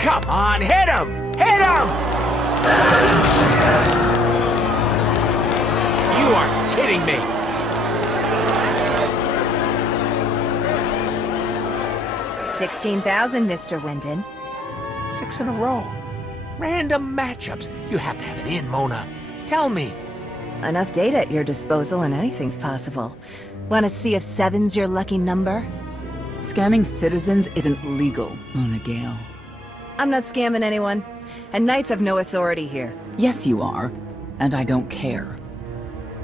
Come on, hit him! Hit him! You are kidding me! $16,000, Mr. Wyndon. 6 in a row. Random matchups. You have to have it in, Mona. Tell me. Enough data at your disposal and anything's possible. Want to see if 7's your lucky number? Scamming citizens isn't legal, Mona Gale. I'm not scamming anyone. And Knights have no authority here. Yes, you are. And I don't care.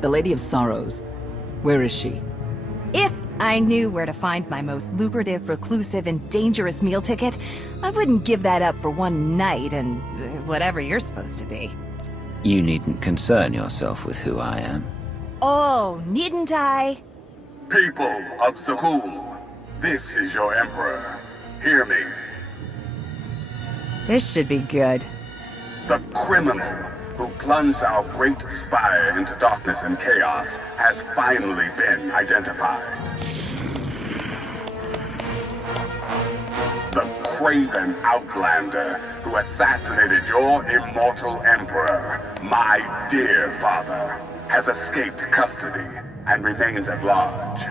The Lady of Sorrows. Where is she? If I knew where to find my most lucrative, reclusive, and dangerous meal ticket, I wouldn't give that up for one night and whatever you're supposed to be. You needn't concern yourself with who I am. Oh, needn't I? People of Zakul, this is your Emperor. Hear me. This should be good. The criminal who plunged our great spire into darkness and chaos has finally been identified. The craven outlander who assassinated your immortal emperor, my dear father, has escaped custody and remains at large,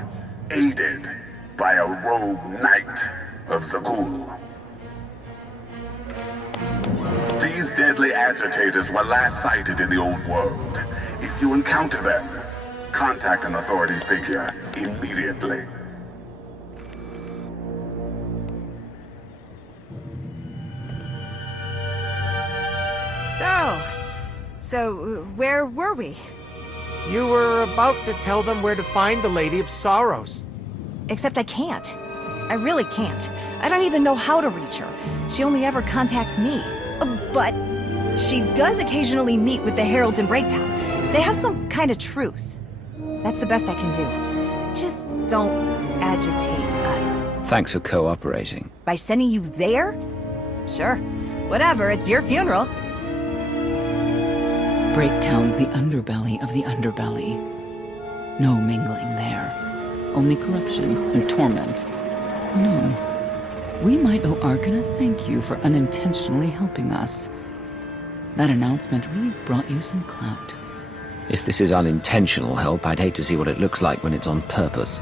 aided by a rogue knight of Zakul. These deadly agitators were last sighted in the old world. If you encounter them, contact an authority figure immediately. So where were we? You were about to tell them where to find the Lady of Sorrows. Except I can't. I really can't. I don't even know how to reach her. She only ever contacts me. But she does occasionally meet with the Heralds in Breaktown. They have some kind of truce. That's the best I can do. Just don't agitate us. Thanks for cooperating. By sending you there? Sure. Whatever, it's your funeral. Breaktown's the underbelly of the underbelly. No mingling there. Only corruption and torment. You know, we might owe Arkan a thank you for unintentionally helping us. That announcement really brought you some clout. If this is unintentional help, I'd hate to see what it looks like when it's on purpose.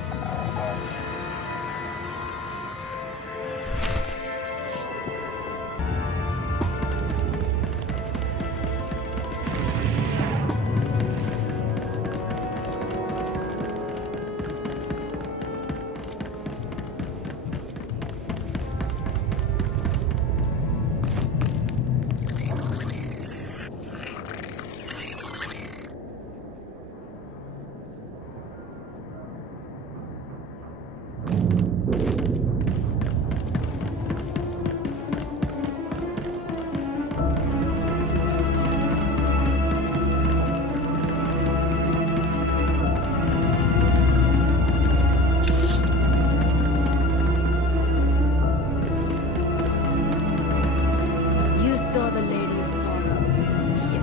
Saw the Lady of Sorrows. Here.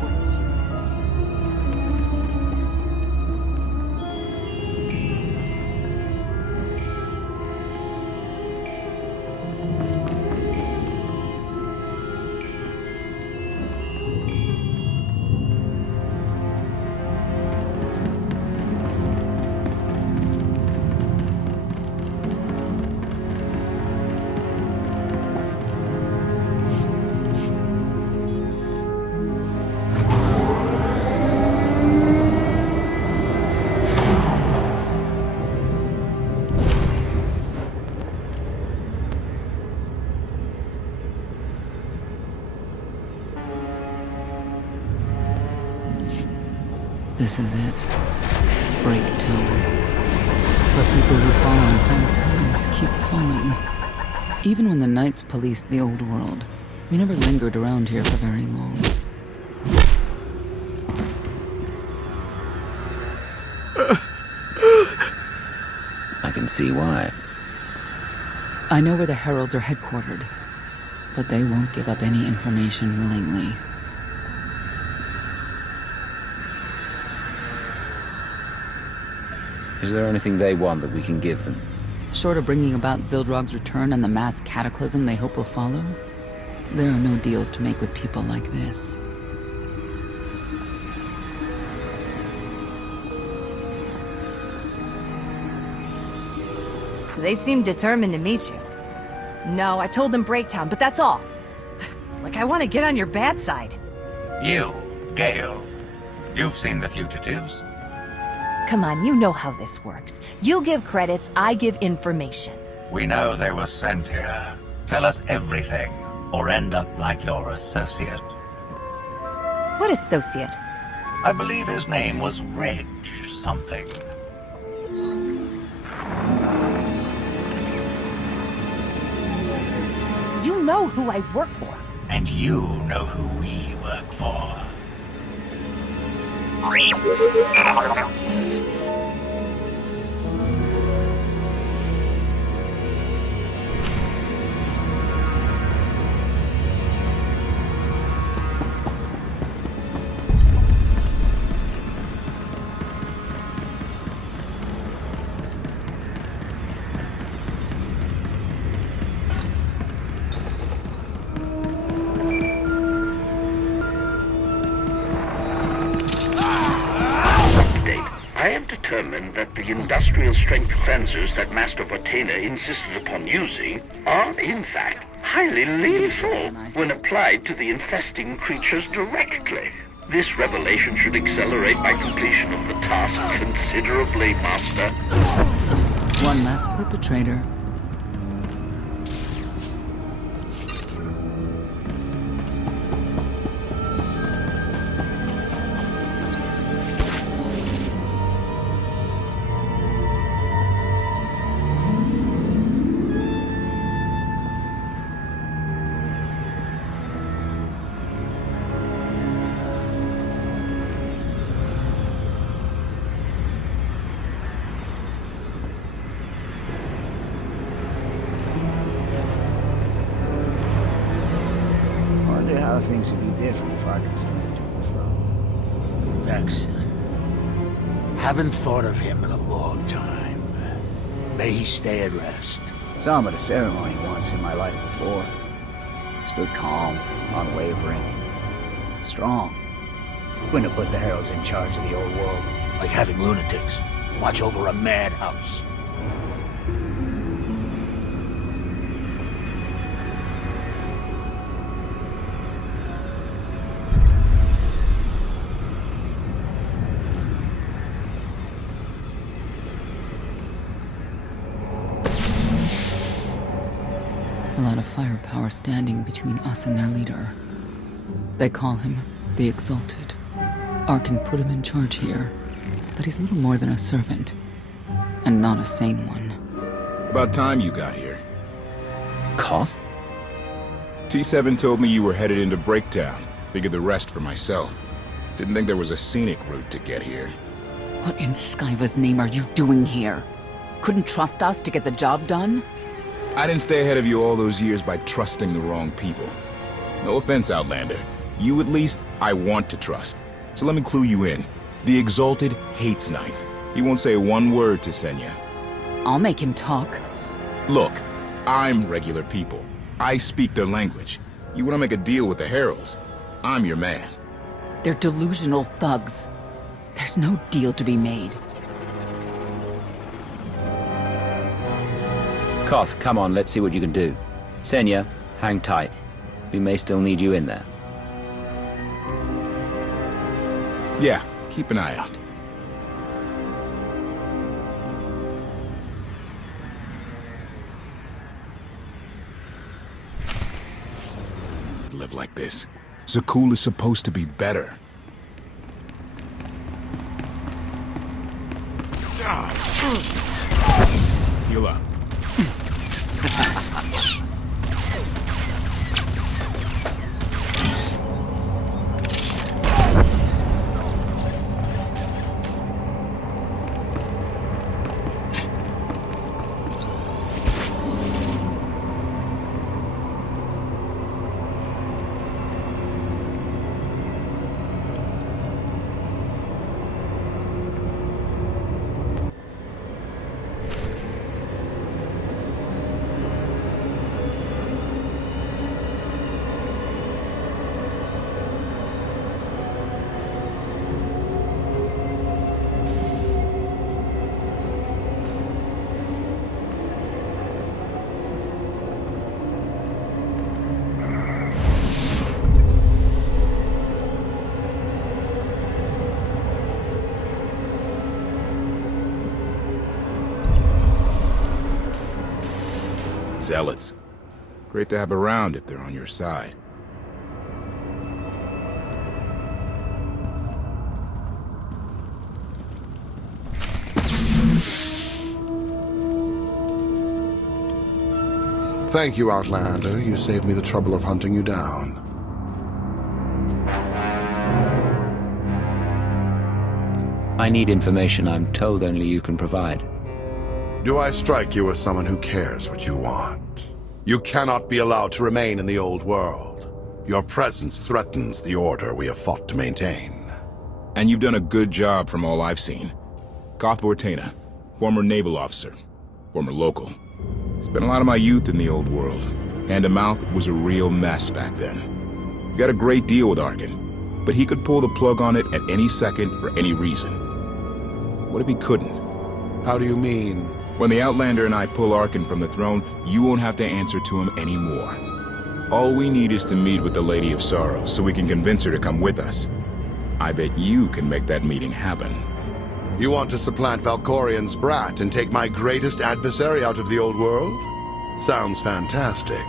What is she? This is it. Breaktown. Where people who fall on hard times keep falling. Even when the Knights policed the old world, we never lingered around here for very long. I can see why. I know where the Heralds are headquartered, but they won't give up any information willingly. Is there anything they want that we can give them? Short of bringing about Zildrog's return and the mass cataclysm they hope will follow, there are no deals to make with people like this. They seem determined to meet you. No, I told them Breaktown, but that's all. Like I want to get on your bad side. You, Gale. You've seen the fugitives. Come on, you know how this works. You give credits, I give information. We know they were sent here. Tell us everything, or end up like your associate. What associate? I believe his name was Reg something. You know who I work for. And you know who we work for. I am determined that the industrial strength cleansers that Master Vortena insisted upon using are, in fact, highly lethal when applied to the infesting creatures directly. This revelation should accelerate my completion of the task considerably, Master. One less perpetrator. Wonder how things would be different if Arkenstein took the throne. Vex. Haven't thought of him in a long time. May he stay at rest. Saw him at a ceremony once in my life before. Stood calm, unwavering, strong. Wouldn't have put the Heralds in charge of the old world. Like having lunatics watch over a madhouse. A lot of firepower standing between us and their leader. They call him the Exalted. Arkan put him in charge here, but he's little more than a servant, and not a sane one. About time you got here. Koth? T7 told me you were headed into Breaktown. Figured the rest for myself. Didn't think there was a scenic route to get here. What in Skyva's name are you doing here? Couldn't trust us to get the job done? I didn't stay ahead of you all those years by trusting the wrong people. No offense, Outlander. You at least, I want to trust. So let me clue you in. The Exalted hates Knights. He won't say one word to Senya. I'll make him talk. Look, I'm regular people. I speak their language. You want to make a deal with the Heralds? I'm your man. They're delusional thugs. There's no deal to be made. Koth, come on, let's see what you can do. Senya, hang tight. We may still need you in there. Yeah, keep an eye out. Live like this. Zakul is supposed to be better. Heal up. zealots. Great to have around if they're on your side. Thank you, Outlander. You saved me the trouble of hunting you down. I need information I'm told only you can provide. Do I strike you as someone who cares what you want? You cannot be allowed to remain in the old world. Your presence threatens the order we have fought to maintain. And you've done a good job from all I've seen. Goth Vortena, former naval officer, former local. Spent a lot of my youth in the old world. Hand-to-mouth was a real mess back then. Got a great deal with Arkin, but he could pull the plug on it at any second for any reason. What if he couldn't? How do you mean? When the Outlander and I pull Arkin from the throne, you won't have to answer to him anymore. All we need is to meet with the Lady of Sorrows so we can convince her to come with us. I bet you can make that meeting happen. You want to supplant Valkorian's brat and take my greatest adversary out of the old world? Sounds fantastic.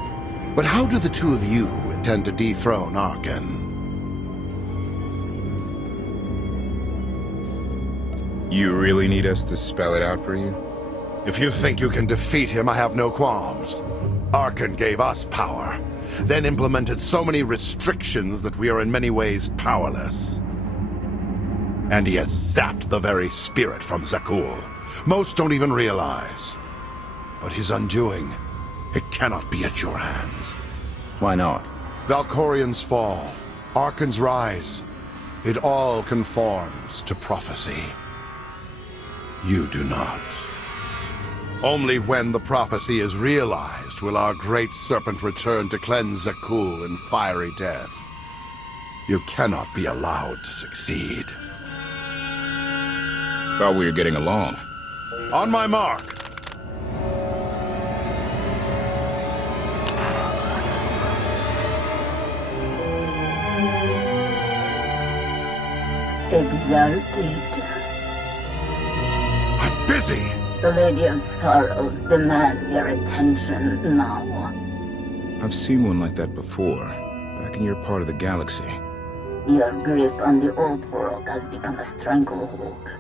But how do the two of you intend to dethrone Arkin? You really need us to spell it out for you? If you think you can defeat him, I have no qualms. Arkin gave us power, then implemented so many restrictions that we are in many ways powerless. And he has zapped the very spirit from Zakul. Most don't even realize. But his undoing, it cannot be at your hands. Why not? Valkorian's fall, Arkin's rise, it all conforms to prophecy. You do not. Only when the prophecy is realized will our great serpent return to cleanse Zakul in fiery death. You cannot be allowed to succeed. Thought we were getting along. On my mark. Exalted. I'm busy. The Lady of Sorrows demands your attention now. I've seen one like that before, back in your part of the galaxy. Your grip on the old world has become a stranglehold.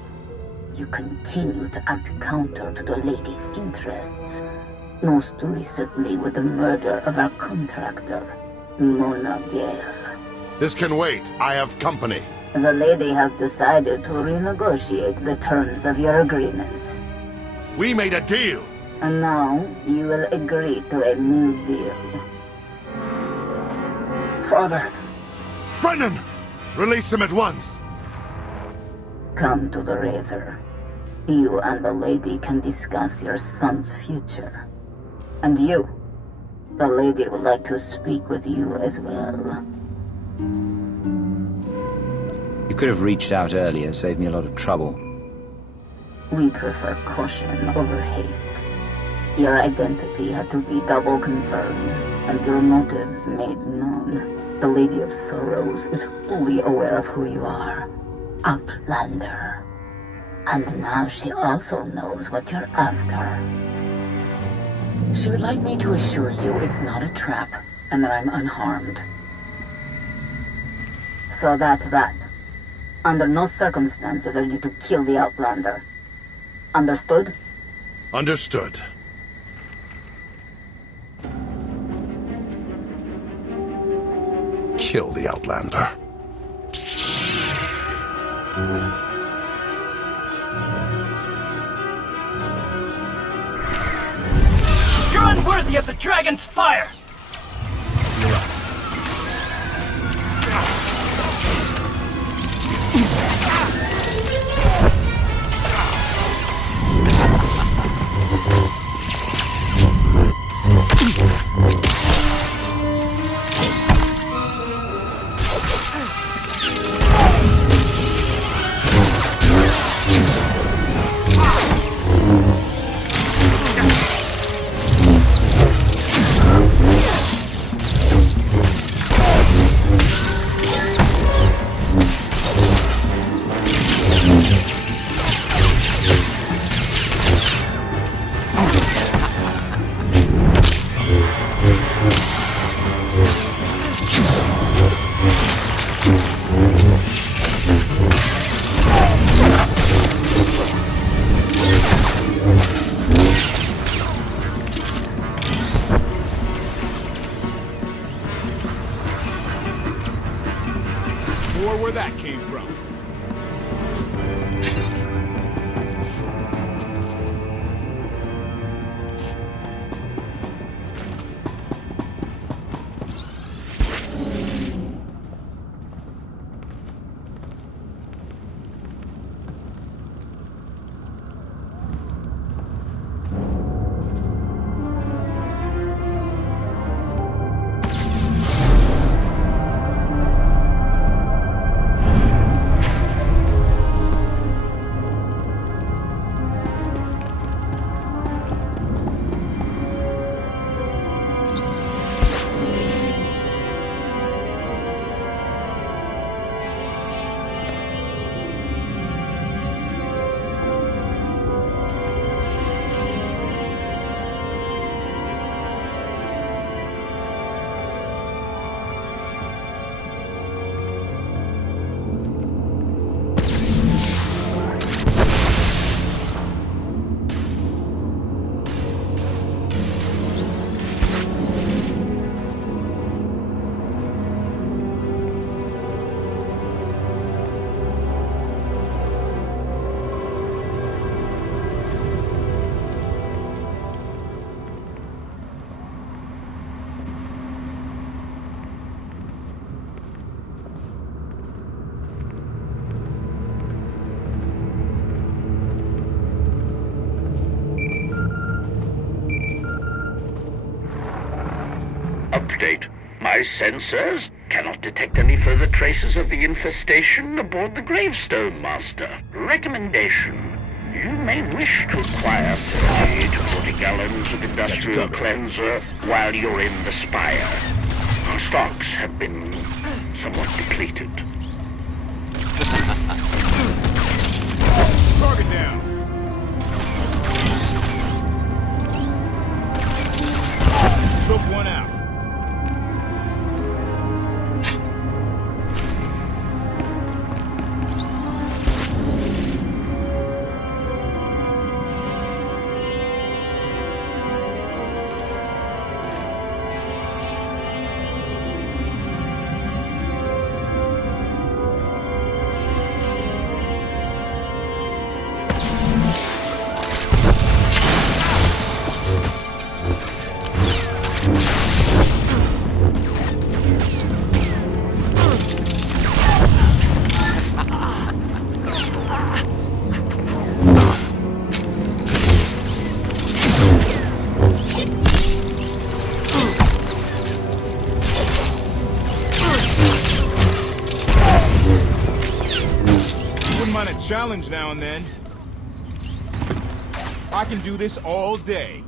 You continue to act counter to the Lady's interests, most recently with the murder of our contractor, Mona Gale. This can wait. I have company. The Lady has decided to renegotiate the terms of your agreement. We made a deal. And now you will agree to a new deal. Father! Brennan! Release him at once! Come to the Razor. You and the Lady can discuss your son's future. And you, the Lady would like to speak with you as well. You could have reached out earlier, saved me a lot of trouble. We prefer caution over haste. Your identity had to be double confirmed, and your motives made known. The Lady of Sorrows is fully aware of who you are. Outlander. And now she also knows what you're after. She would like me to assure you it's not a trap, and that I'm unharmed. So that's that. Under no circumstances are you to kill the Outlander. Understood? Understood. Kill the Outlander. You're unworthy of the dragon's fire! where that came from. Update. My sensors cannot detect any further traces of the infestation aboard the Gravestone Master. Recommendation. You may wish to acquire 30 to 40 gallons of industrial cleanser while you're in the spire. Our stocks have been somewhat depleted. Target down. Took one out. Challenge now and then. I can do this all day.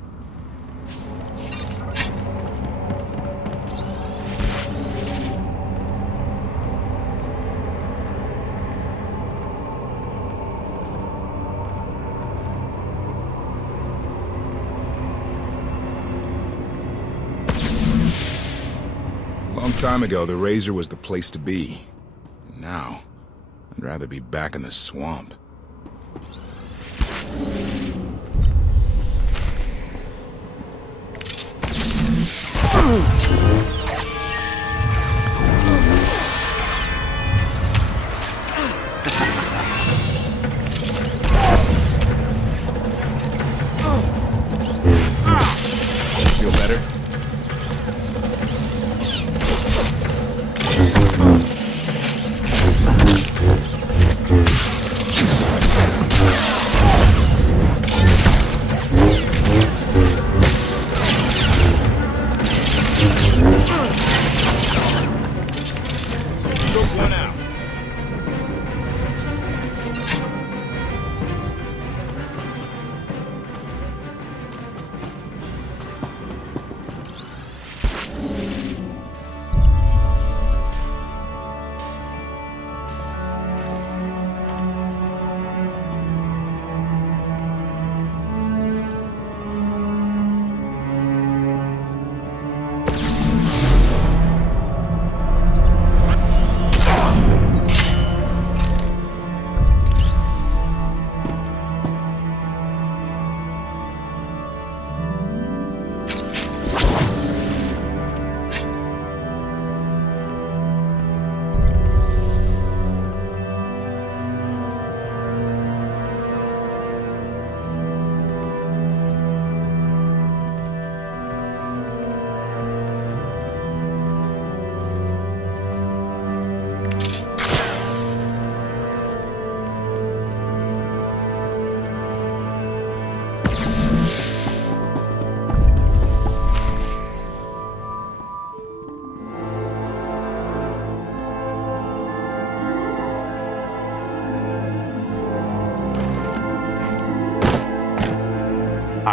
Long time ago, the Razor was the place to be. Now, I'd rather be back in the swamp. Feel better?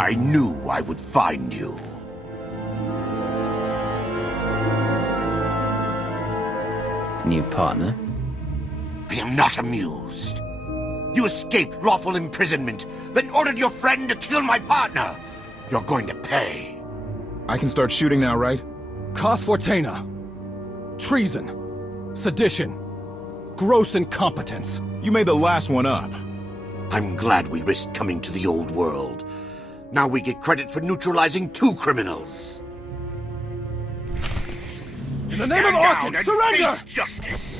I knew I would find you. New partner? I am not amused. You escaped lawful imprisonment, then ordered your friend to kill my partner. You're going to pay. I can start shooting now, right? Cause Fortuna. Treason. Sedition. Gross incompetence. You made the last one up. I'm glad we risked coming to the old world. Now we get credit for neutralizing 2 criminals. In the name of Arkan, surrender! Face justice!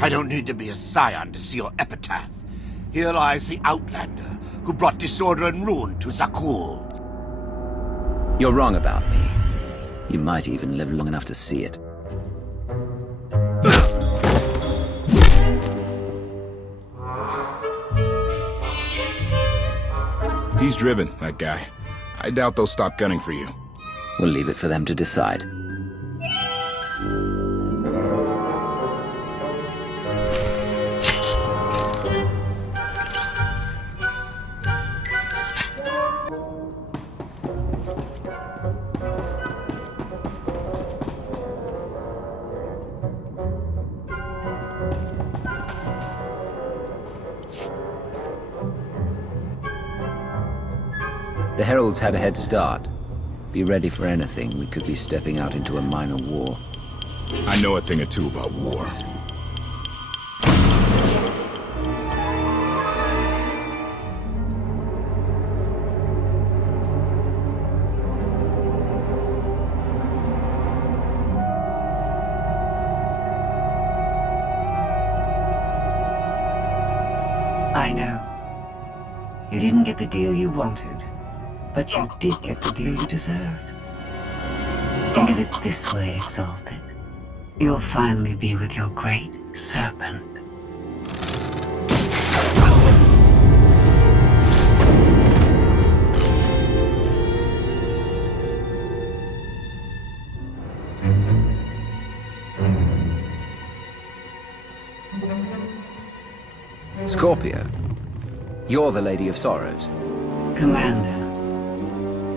I don't need to be a scion to see your epitaph. Here lies the Outlander, who brought disorder and ruin to Zakul. You're wrong about me. You might even live long enough to see it. He's driven, that guy. I doubt they'll stop gunning for you. We'll leave it for them to decide. The Heralds had a head start. Be ready for anything. We could be stepping out into a minor war. I know a thing or two about war. I know. You didn't get the deal you wanted. But you did get the deal you deserved. Think of it this way, Exalted. You'll finally be with your great serpent. Scorpio, you're the Lady of Sorrows. Commander,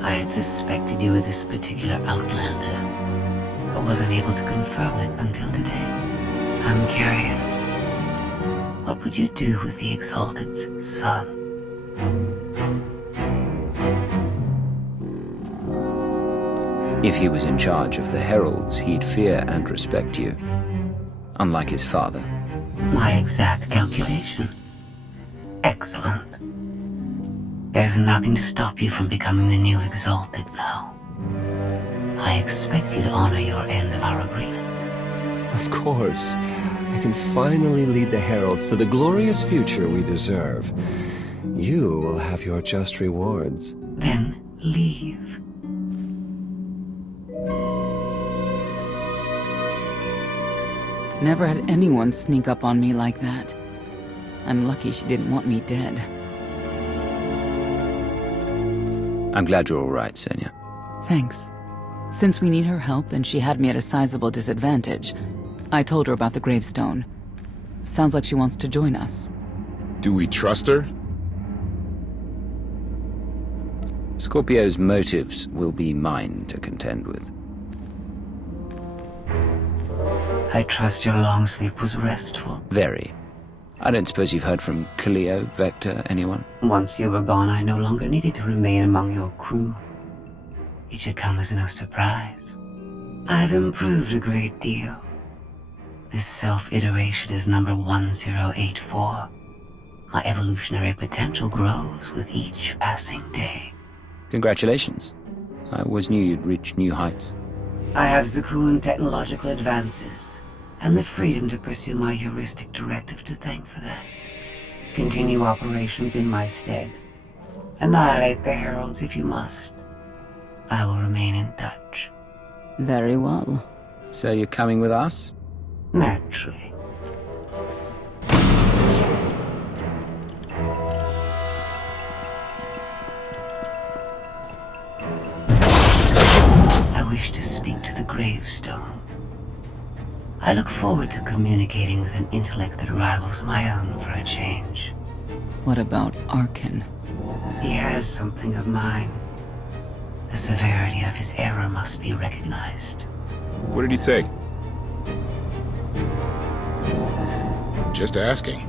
I had suspected you were this particular Outlander, but wasn't able to confirm it until today. I'm curious. What would you do with the Exalted's son? If he was in charge of the Heralds, he'd fear and respect you. Unlike his father. My exact calculation. Excellent. There's nothing to stop you from becoming the new Exalted now. I expect you to honor your end of our agreement. Of course. I can finally lead the Heralds to the glorious future we deserve. You will have your just rewards. Then leave. Never had anyone sneak up on me like that. I'm lucky she didn't want me dead. I'm glad you're all right, Senya. Thanks. Since we need her help and she had me at a sizable disadvantage, I told her about the gravestone. Sounds like she wants to join us. Do we trust her? Scorpio's motives will be mine to contend with. I trust your long sleep was restful. Very. I don't suppose you've heard from Cleo, Vector, anyone? Once you were gone, I no longer needed to remain among your crew. It should come as no surprise. I've improved a great deal. This self-iteration is number 1084. My evolutionary potential grows with each passing day. Congratulations. I always knew you'd reach new heights. I have Zakuan technological advances, and the freedom to pursue my heuristic directive to thank for that. Continue operations in my stead. Annihilate the Heralds if you must. I will remain in touch. Very well. So you're coming with us? Naturally. I wish to speak to the gravestone. I look forward to communicating with an intellect that rivals my own for a change. What about Arkin? He has something of mine. The severity of his error must be recognized. What did he take? Just asking.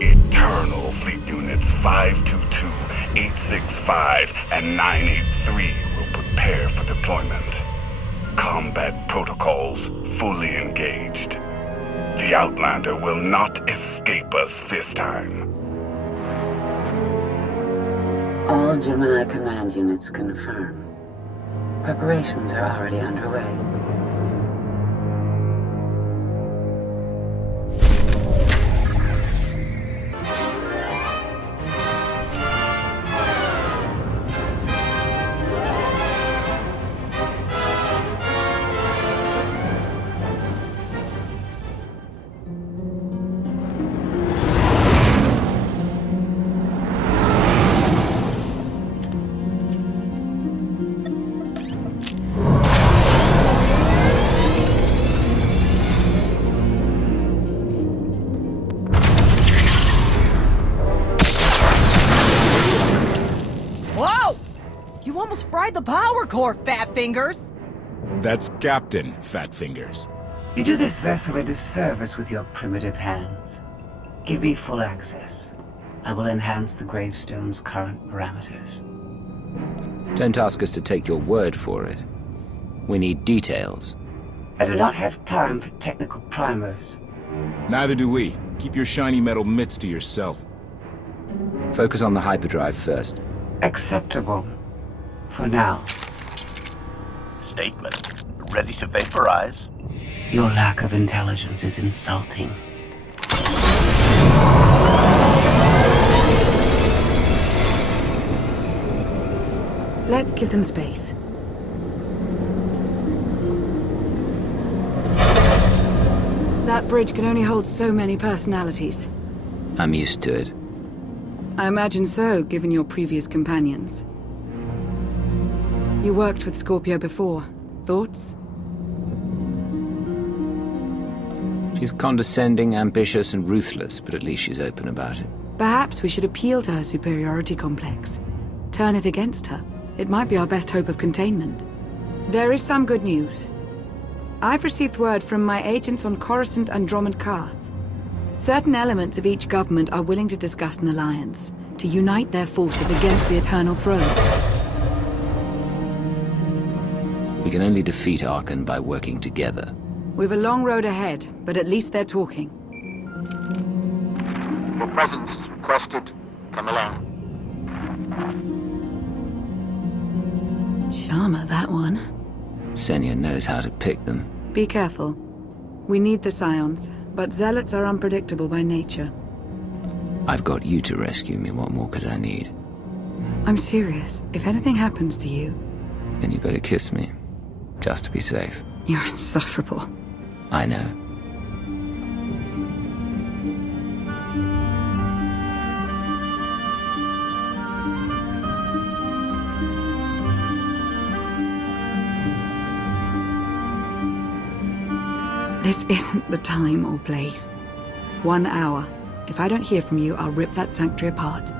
Eternal Fleet Units 522, 865, and 983 will prepare for deployment. Combat protocols fully engaged. The Outlander will not escape us this time. All Gemini command units confirm. Preparations are already underway. The power core, Fat Fingers! That's Captain Fat Fingers. You do this vessel a disservice with your primitive hands. Give me full access. I will enhance the gravestone's current parameters. Don't ask us to take your word for it. We need details. I do not have time for technical primers. Neither do we. Keep your shiny metal mitts to yourself. Focus on the hyperdrive first. Acceptable. For now. Statement. Ready to vaporize? Your lack of intelligence is insulting. Let's give them space. That bridge can only hold so many personalities. I'm used to it. I imagine so, given your previous companions. You worked with Scorpio before. Thoughts? She's condescending, ambitious, and ruthless, but at least she's open about it. Perhaps we should appeal to her superiority complex. Turn it against her. It might be our best hope of containment. There is some good news. I've received word from my agents on Coruscant and Dromund Kaas. Certain elements of each government are willing to discuss an alliance, to unite their forces against the Eternal Throne. We can only defeat Archon by working together. We've a long road ahead, but at least they're talking. Your presence is requested. Come along. Charmer, that one. Senya knows how to pick them. Be careful. We need the Scions, but Zealots are unpredictable by nature. I've got you to rescue me. What more could I need? I'm serious. If anything happens to you... Then you better kiss me. Just to be safe. You're insufferable. I know. This isn't the time or place. 1 hour. If I don't hear from you, I'll rip that sanctuary apart.